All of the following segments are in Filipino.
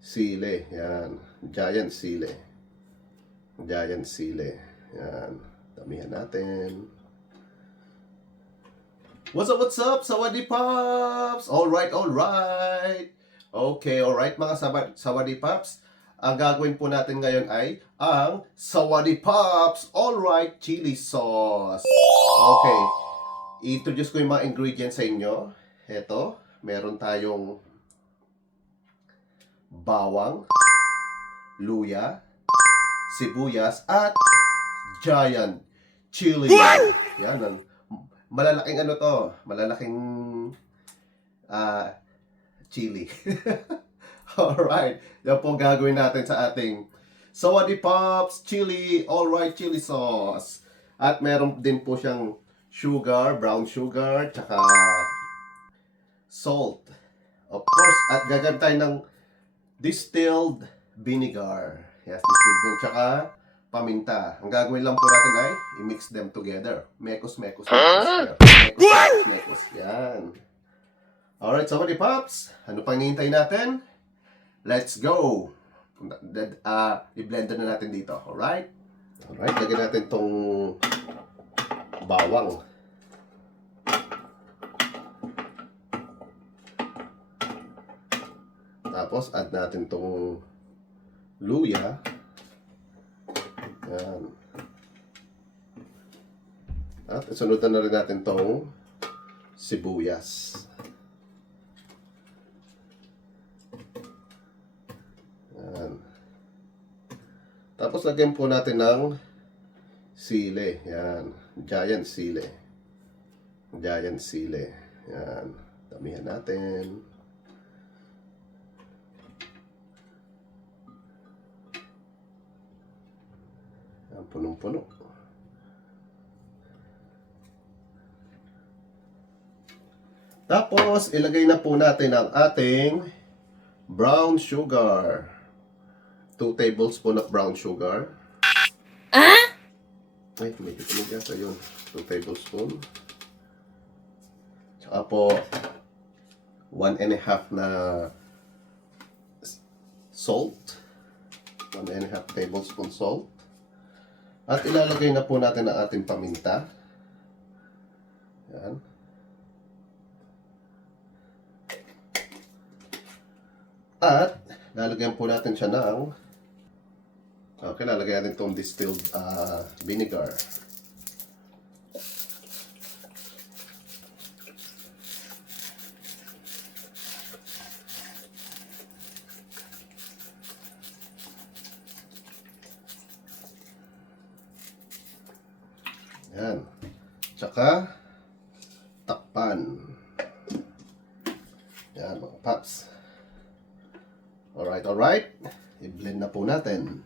sili. Yan. Giant sili. Giant sili. Yan. Damihan natin. What's up, what's up? Sawadee Pops! Alright, alright. Okay, alright mga Sawadee Pops. Ang gagawin po natin ngayon ay ang Sawadee Pops Alright Chili Sauce. Okay, i-introduce ko yung mga ingredients sa inyo. Ito, meron tayong bawang, luya, sibuyas, at giant chili. Yan, malalaking ano to, malalaking chili. Alright, yan po ang gagawin natin sa ating Sawadee Pops Chili Alright Chili Sauce. At meron din po siyang sugar, brown sugar, tsaka salt. Of course, at gagamit tayo ng distilled vinegar. Yes, distilled vinegar, tsaka paminta. Ang gagawin lang po natin ay i-mix them together. Mekos. Mekos. Yan. Alright, Sawadee Pops. Ano pang hinihintay natin? Let's go. I-blender na natin dito. Alright? Alright, lagyan natin tong bawang. Tapos, add natin tong luya. Yan. At isunod na rin natin tong sibuyas. Yan. Tapos lagyan po natin ng sili. Yan. Giant sili. Giant sili. Yan. Damihan natin. Yan, punong-puno. Tapos, ilagay na po natin ang ating brown sugar. 2 tablespoon of brown sugar. Ay, medyo kumigasa yun. 2 tablespoon. Tsaka po, 1.5 na salt. 1.5 tablespoon salt. At ilalagay na po natin ang ating paminta. Yan. At lalagyan po natin siya ng lalagyan natin itong distilled vinegar. Yan. Tsaka takpan. Yan mga paps. Alright. I-blend na po natin.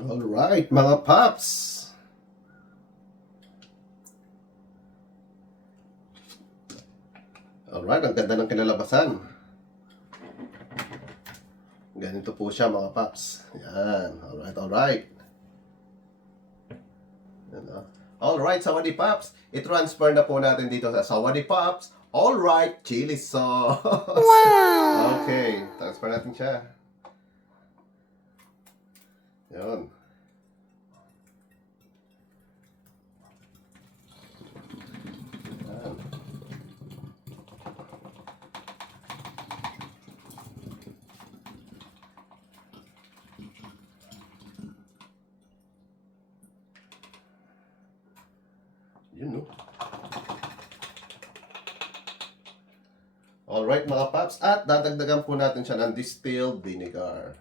Alright, mga paps. Alright, ang ganda ng kinalabasan. Ganito po siya mga paps. Yan, alright. Yan, alright, Sawadee Pops. I-transfer na po natin dito sa Sawadee Pops Alright Chili Sauce. Wow! Okay, transfer natin siya. Yan. Yun, no? Alright mga paps, at dadagdagan po natin siya ng distilled vinegar.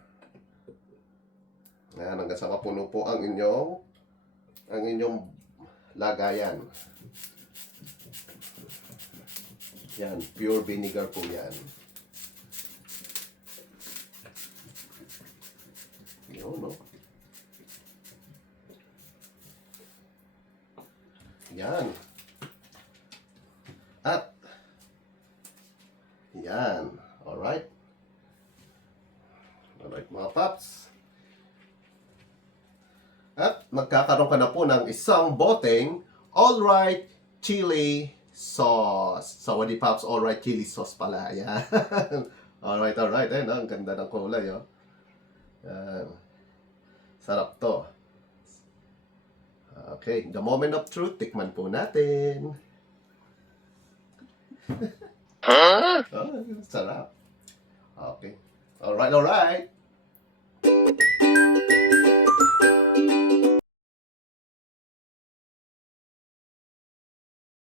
Ayan, hanggang sa mapuno po ang inyong lagayan. Yan, pure vinegar po yan. Oh, no. Yan. At, yan. Alright. Alright, mga paps. At magkakaroon ka na po ng isang boteng Alright Chili Sauce. Sawadee Pops Alright Chili Sauce pala. Yan. Alright. Ayun, ang ganda ng kulay, oh. Yan. Sarap to. Okay, the moment of truth, tikman po natin. Huh? Oh, sarap. Okay. Alright.